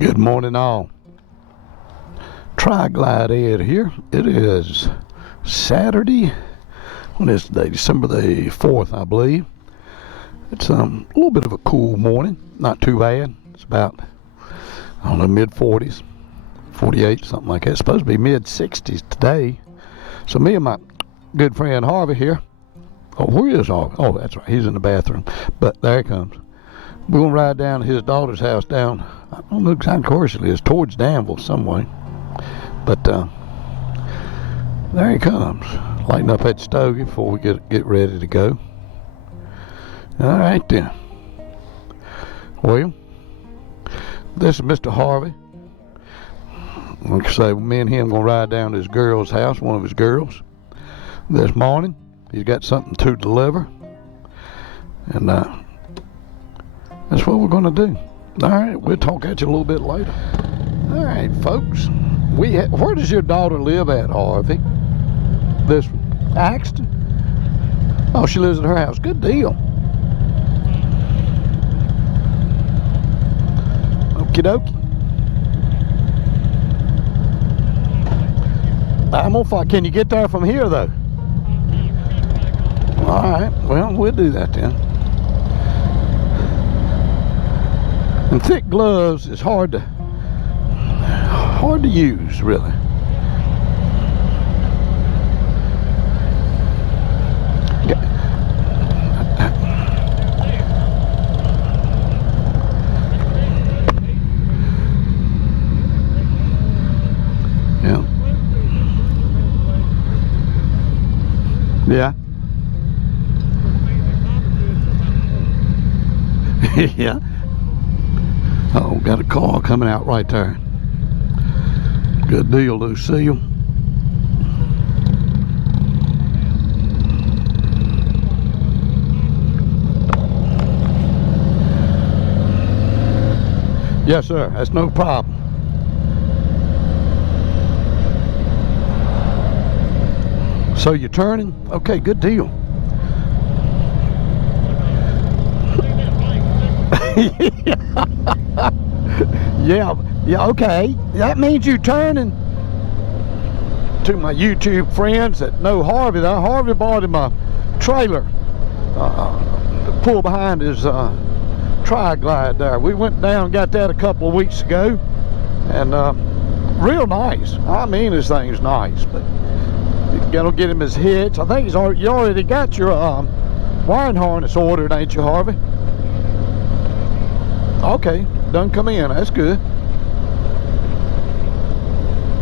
Good morning, all. Tri-Glide Ed here. It is Saturday. What is today? December the 4th, I believe. It's a little bit of a cool morning. Not too bad. It's about, I don't know, mid-40s, 48, something like that. It's supposed to be mid-60s today. So me and my good friend Harvey here. Oh, where is Harvey? Oh, that's right. He's in the bathroom. But there he comes. We're going to ride down to his daughter's house down, I don't know exactly where it is, towards Danville some way. But there he comes. Lighting up that stogie before we get ready to go. All right then. Well, this is Mr. Harvey. Like I say, me and him going to ride down to his girl's house, one of his girls, this morning. He's got something to deliver. And that's what we're going to do. All right, we'll talk at you a little bit later. All right, folks. Where does your daughter live at, Harvey? This one? Axton? Oh, she lives at her house. Good deal. Okie dokie. I'm gonna find. Can you get there from here, though? All right. Well, we'll do that then. And thick gloves is hard to use, really. Yeah. Yeah. Oh, got a car coming out right there. Good deal, Lucille. Yes, sir. That's no problem. So you're turning? Okay, good deal. Yeah, okay. That means you turning. To my YouTube friends that know Harvey, Harvey bought him a trailer to pull behind his Tri-Glide there. We went down and got that a couple of weeks ago, and real nice. I mean, this thing's nice, but you gotta get him his hitch. I think you already got your wiring harness ordered, ain't you, Harvey? Okay, done come in. That's good.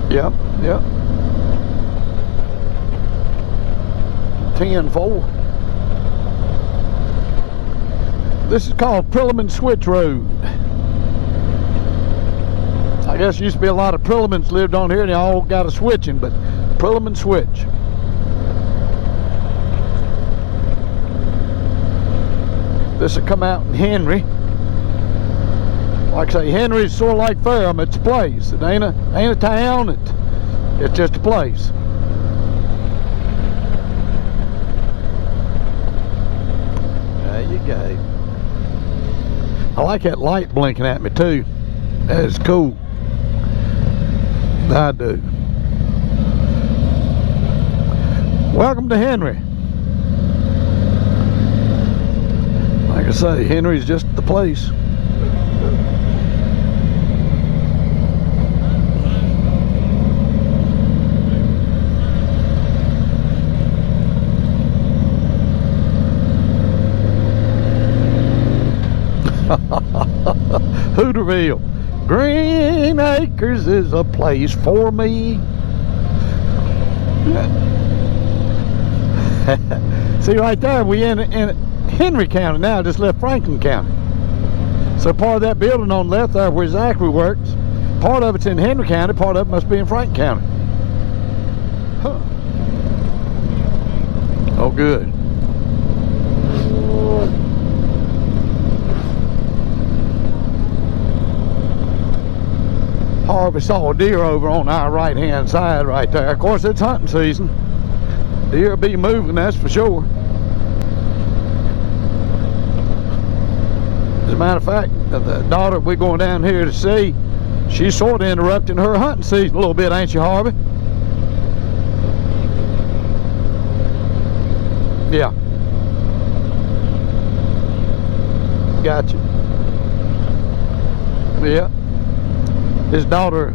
Yep. 10-4. This is called Prilliman Switch Road. I guess there used to be a lot of Prillimans lived on here, and they all got a switching, but Prilliman Switch. This will come out in Henry. Like I say, Henry's sort of like Ferrum. It's a place. It ain't a town. It's just a place. There you go. I like that light blinking at me too. That is cool. I do. Welcome to Henry. Like I say, Henry's just the place. Hooterville. Green Acres is a place for me. See right there, we in Henry County now, just left Franklin County. So part of that building on the left there where Zachary works, part of it's in Henry County, part of it must be in Franklin County. Huh. Oh, good. Harvey saw a deer over on our right hand side right there. Of course, it's hunting season. Deer will be moving, that's for sure. As a matter of fact, the daughter we're going down here to see, She's sort of interrupting her hunting season a little bit, ain't you, Harvey? Yeah. Gotcha. Yeah. His daughter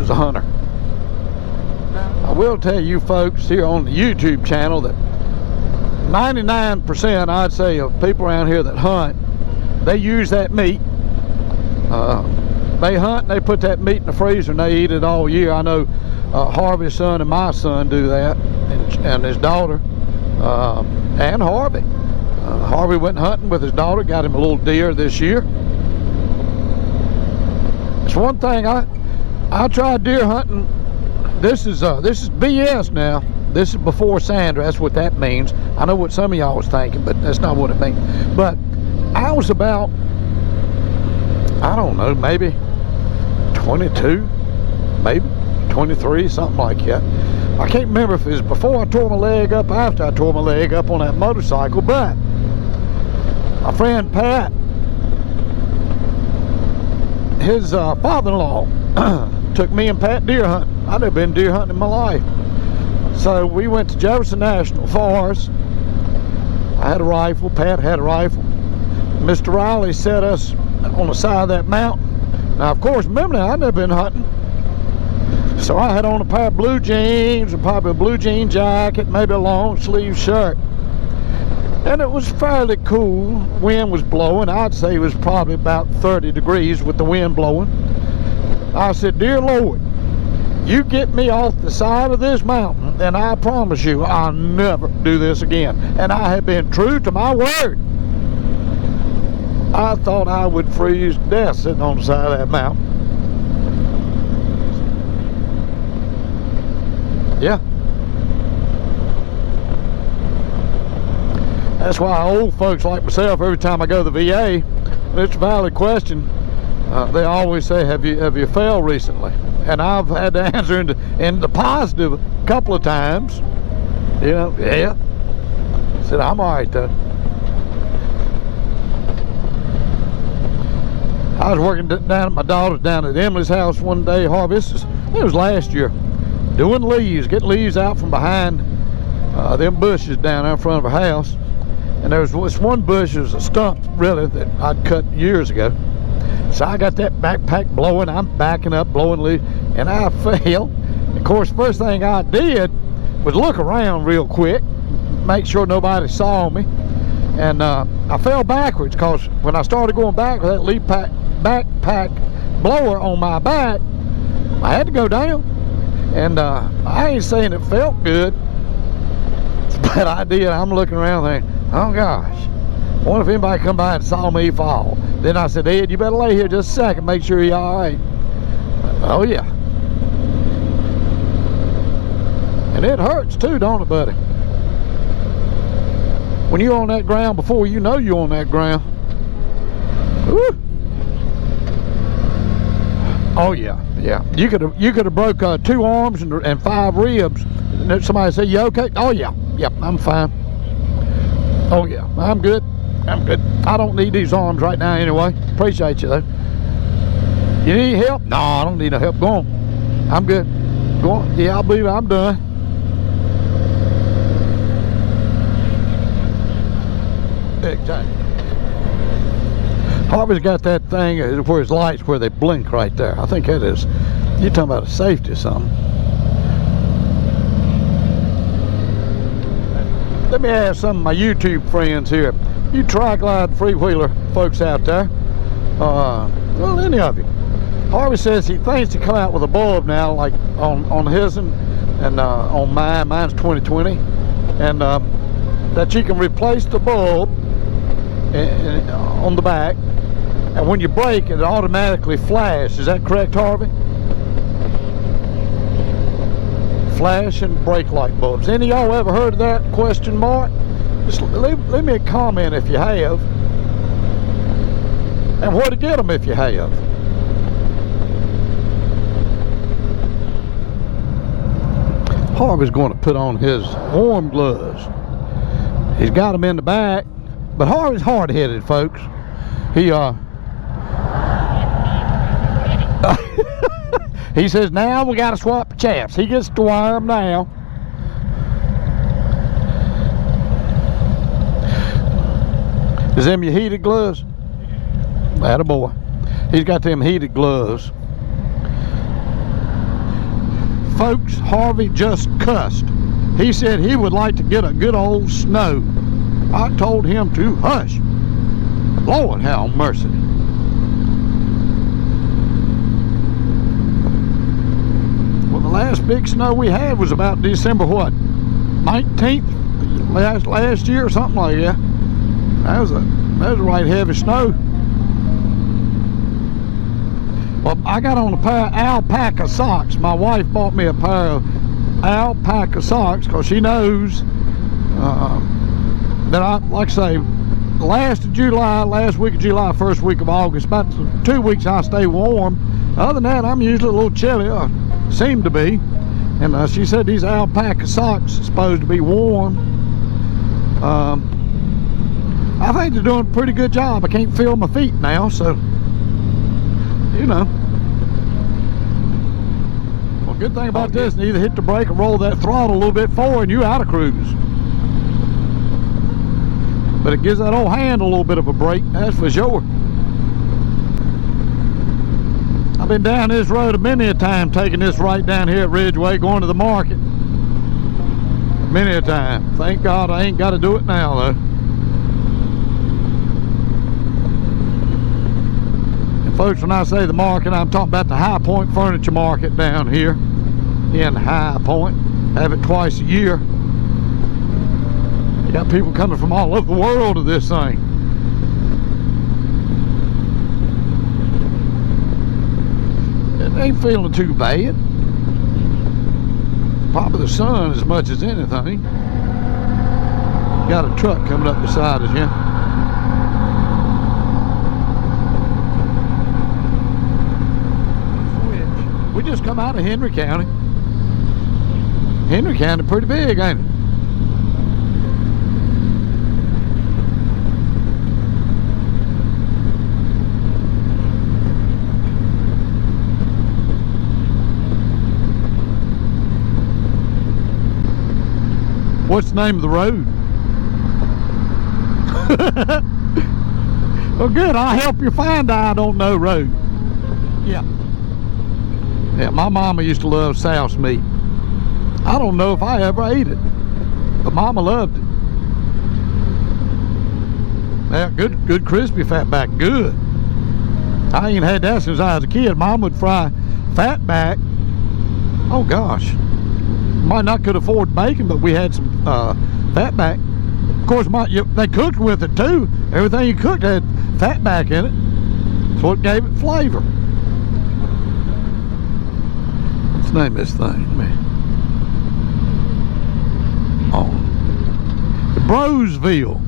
is a hunter. I will tell you folks here on the YouTube channel that 99%, I'd say, of people around here that hunt, they use that meat. They hunt and they put that meat in the freezer and they eat it all year. I know Harvey's son and my son do that, and his daughter, and Harvey. Harvey went hunting with his daughter, got him a little deer this year. It's one thing, I tried deer hunting. This is BS now. This is before Sandra. That's what that means. I know what some of y'all was thinking, but that's not what it means. But I was about, I don't know, maybe 22, maybe 23, something like that. I can't remember if it was before I tore my leg up, after I tore my leg up on that motorcycle, but my friend Pat, his father-in-law took me and Pat deer hunting. I'd never been deer hunting in my life. So we went to Jefferson National Forest. I had a rifle, Pat had a rifle. Mr. Riley set us on the side of that mountain. Now, of course, remember now, I'd never been hunting. So I had on a pair of blue jeans, and probably a blue jean jacket, maybe a long sleeve shirt. And it was fairly cool. Wind was blowing. I'd say it was probably about 30 degrees with the wind blowing. I said, dear Lord, you get me off the side of this mountain, and I promise you I'll never do this again. And I have been true to my word. I thought I would freeze to death sitting on the side of that mountain. Yeah. That's why old folks like myself, every time I go to the VA, and it's a valid question, they always say, have you failed recently? And I've had to answer in the positive a couple of times. You know, yeah. I said, I'm all right though. I was working down at my daughter's down at Emily's house one day, Harvey. It was last year. Doing leaves, getting leaves out from behind them bushes down there in front of her house. And there was this one bush, it was a stump really that I'd cut years ago. So I got that backpack blowing, I'm backing up, blowing leaves, and I fell. Of course, first thing I did was look around real quick, make sure nobody saw me. And I fell backwards, because when I started going back with that leaf backpack blower on my back, I had to go down. And I ain't saying it felt good, but I did. I'm looking around thinking, oh gosh, I wonder if anybody come by and saw me fall. Then I said, Ed, you better lay here just a second, make sure you're all right. Oh yeah. And it hurts too, don't it, buddy? When you're on that ground before you know you're on that ground. Woo. Oh yeah, yeah. You could have broke 2 arms and 5 ribs. And somebody say, you okay? Oh yeah, yep, I'm fine. Oh yeah, I'm good. I'm good. I don't need these arms right now anyway. Appreciate you though. You need help? No, I don't need no help. Go on. I'm good. Go on. Yeah, I believe I'm done. Exactly. Harvey's got that thing where his lights, where they blink right there. I think that is, you're talking about a safety or something. Let me ask some of my YouTube friends here. You Tri-Glide freewheeler folks out there, well, any of you. Harvey says he thinks to come out with a bulb now, like on his and on mine's 2020, and that you can replace the bulb on the back, and when you brake it automatically flashes. Is that correct, Harvey? Flash and brake light bulbs. Any of y'all ever heard of that? Question mark? Just leave me a comment if you have, and where to get them if you have. Harvey's going to put on his warm gloves. He's got them in the back, but Harvey's hard-headed, folks. He He says, now we got to swap the chaps. He gets to wire them now. Is them your heated gloves? Attaboy. He's got them heated gloves. Folks, Harvey just cussed. He said he would like to get a good old snow. I told him to hush. Lord have mercy. Well, the last big snow we had was about December what? 19th last year or something like that. That was a right heavy snow. Well, I got on a pair of alpaca socks. My wife bought me a pair of alpaca socks because she knows that like I say, last week of July, first week of August, about 2 weeks I stay warm. Other than that, I'm usually a little chilly, seem to be. And she said these alpaca socks are supposed to be warm. I think they're doing a pretty good job. I can't feel my feet now, so, you know. Well, good thing about this, either hit the brake or roll that throttle a little bit forward and you're out of cruise. But it gives that old hand a little bit of a break, that's for sure. I've been down this road a many a time, taking this right down here at Ridgeway, going to the market. Many a time. Thank God I ain't got to do it now, though. Folks, when I say the market, I'm talking about the High Point Furniture Market down here in High Point. Have it twice a year. You got people coming from all over the world to this thing. It ain't feeling too bad. Probably the sun as much as anything. Got a truck coming up beside us here. We just come out of Henry County. Henry County pretty big, ain't it? What's the name of the road? Well, good. I'll help you find I don't know road. Yeah. Yeah, my mama used to love souse meat. I don't know if I ever ate it, but mama loved it. Yeah, good crispy fatback, good. I ain't had that since I was a kid. Mom would fry fatback. Oh gosh, might not could afford bacon, but we had some fatback. Of course, they cooked with it too. Everything you cooked had fatback in it, so it gave it flavor. Let's name this thing, man. Oh, Brosville.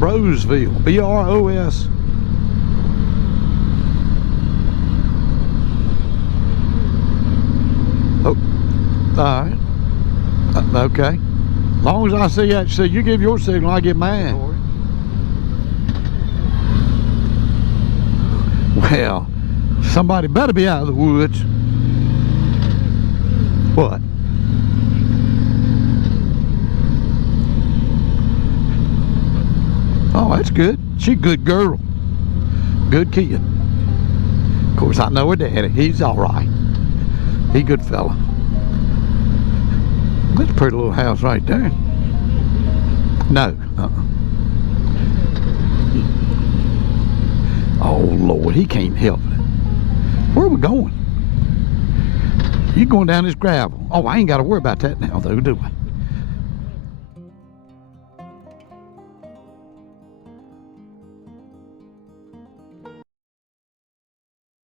Brosville. B-R-O-S. Oh, all right. Okay. As long as I see that, so you give your signal, I give mine. Well, somebody better be out of the woods. What? Oh, that's good. She a good girl. Good kid. Of course, I know her daddy. He's all right. He a good fella. That's a pretty little house right there. No. Oh, Lord, he can't help it. Where are we going? You going down this gravel? Oh, I ain't got to worry about that now, though, do I?